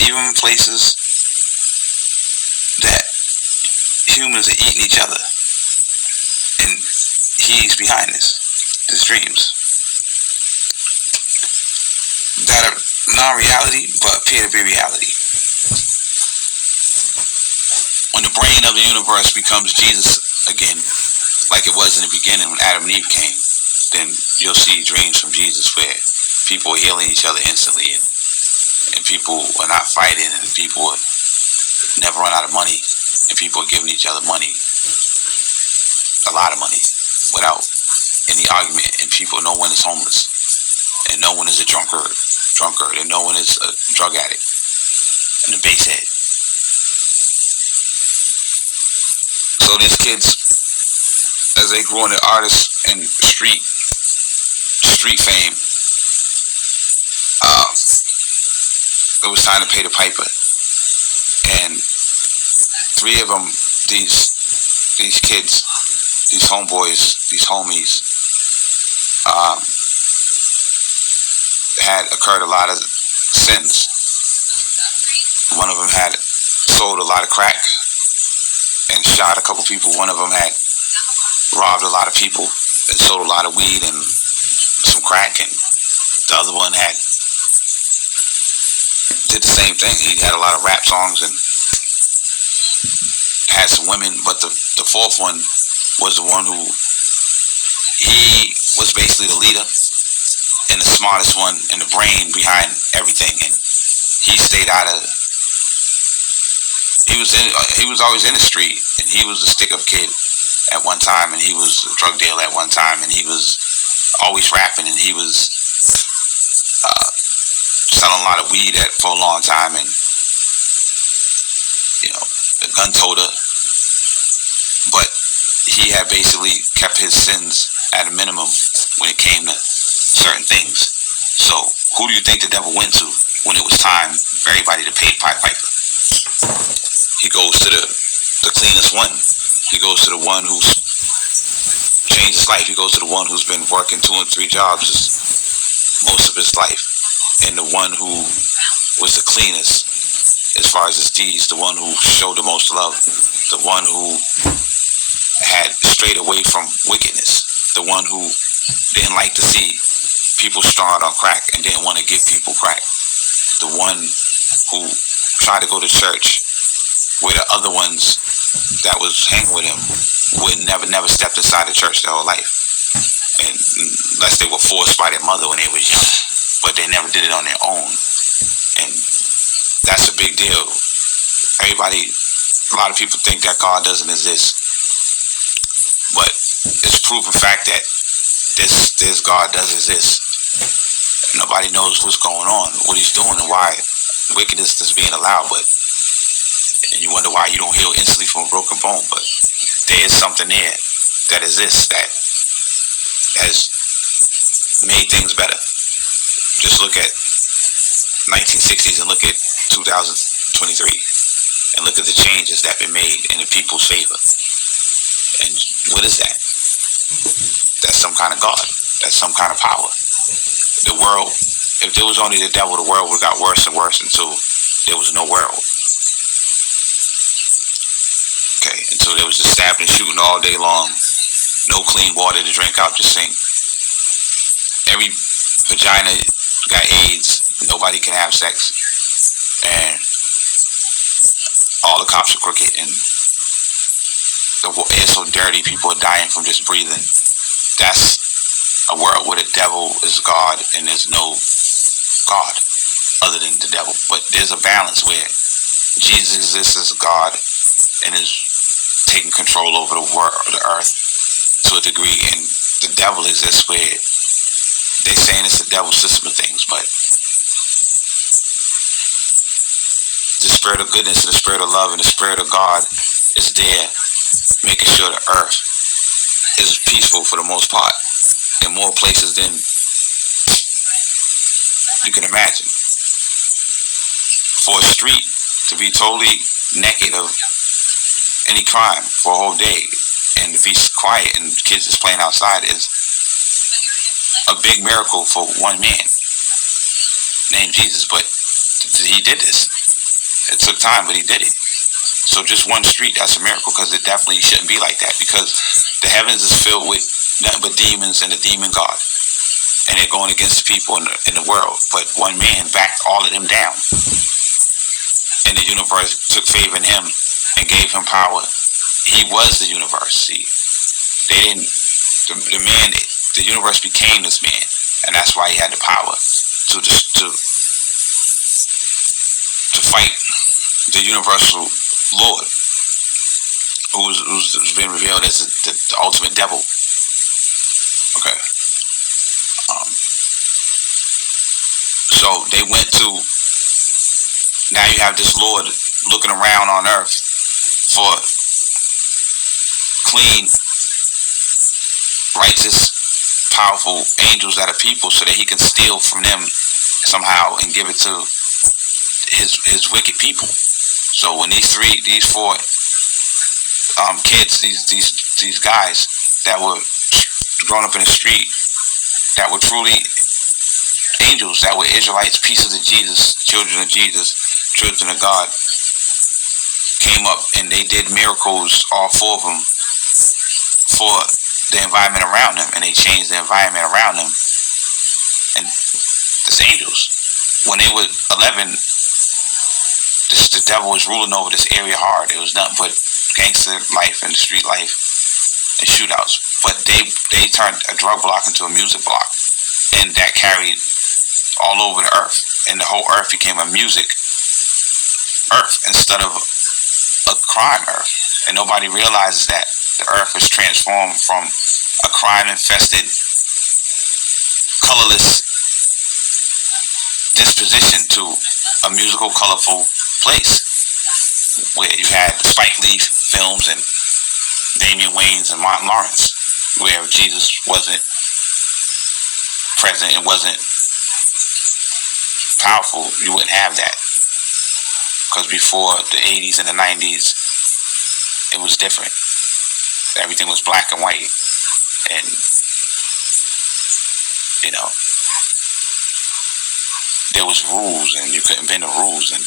even in places that humans are eating each other. And he's behind these dreams that are non-reality but appear to be reality. When the brain of the universe becomes Jesus again, like it was in the beginning when Adam and Eve came, then you'll see dreams from Jesus where people are healing each other instantly, and people are not fighting, and people are never run out of money, and people are giving each other money, a lot of money, without any argument, and people, no one is homeless, and no one is a drunkard, and no one is a drug addict, and a basehead. So these kids, as they grew into artists and street fame, it was time to pay the piper. And three of them, these kids, these homeboys, these homies, had occurred a lot of sins. One of them had sold a lot of crack and shot a couple people. One of them had robbed a lot of people and sold a lot of weed and some crack, and the other one did the same thing. He had a lot of rap songs and had some women, but the fourth one was the one who, he was basically the leader and the smartest one and the brain behind everything, and he stayed out of, he was always in the street, and he was a stick-up kid at one time, and he was a drug dealer at one time, and he was always rapping, and he was selling a lot of weed for a long time, and a gun toter. But he had basically kept his sins at a minimum when it came to certain things. So who do you think the devil went to when it was time for everybody to pay Pied Piper? He goes to the cleanest one. He goes to the one who's changed his life. He goes to the one who's been working 2 and 3 jobs most of his life, and the one who was the cleanest as far as his deeds, the one who showed the most love, the one who had strayed away from wickedness, the one who didn't like to see people start on crack and didn't want to give people crack, the one who tried to go to church where the other ones that was hanging with him would never stepped inside the church their whole life, and unless they were forced by their mother when they was young, but they never did it on their own. And that's a big deal. A lot of people think that God doesn't exist, but it's proven fact that this God does exist. Nobody knows what's going on, what he's doing, and why wickedness is being allowed. But you wonder why you don't heal instantly from a broken bone. But there is something there that exists that has made things better. Just look at 1960s and look at 2023 and look at the changes that have been made in the people's favor. And what is that? That's some kind of God. That's some kind of power. The world, if there was only the devil, the world would have got worse and worse until there was no world. Okay, until there was just stabbing and shooting all day long, no clean water to drink out the sink. Every vagina got AIDS, nobody can have sex, and all the cops are crooked, and the air's so dirty, people are dying from just breathing. That's a world where the devil is God and there's no God other than the devil. But there's a balance where Jesus exists as God and is taking control over the world, the earth, to a degree, and the devil exists where they're saying it's the devil's system of things, but the spirit of goodness and the spirit of love and the spirit of God is there, making sure the earth is peaceful for the most part in more places than you can imagine. For a street to be totally naked of any crime for a whole day and to be quiet and kids just playing outside is a big miracle for one man named Jesus. But he did this. It took time, but he did it. So just one street, that's a miracle, because it definitely shouldn't be like that, because the heavens is filled with nothing but demons and the demon god, and they're going against the people in the world. But one man backed all of them down, and the universe took favor in him and gave him power. He was the universe. See, they didn't. The man, the universe became this man, and that's why he had the power to fight the universal Lord, who's been revealed as the ultimate devil. Okay. So they went to. Now you have this Lord looking around on earth for clean, righteous, powerful angels that are people, so that he can steal from them somehow and give it to his wicked people. So when these four kids, these guys that were grown up in the street, that were truly angels, that were Israelites, pieces of Jesus, children of God, came up and they did miracles, all four of them, for the environment around them, and they changed the environment around them. And the angels, when they were 11, the devil was ruling over this area hard. It was nothing but gangster life and street life and shootouts. But they turned a drug block into a music block, and that carried all over the earth, and the whole earth became a music earth instead of a crime earth. And nobody realizes that the earth is transformed from a crime-infested, colorless disposition to a musical, colorful place where you had Spike Lee films and Damian Wayans and Martin Lawrence, where Jesus wasn't present and wasn't powerful. You wouldn't have that, because before the 80s and the 90s, it was different. Everything was black and white, and there was rules, and you couldn't bend the rules, and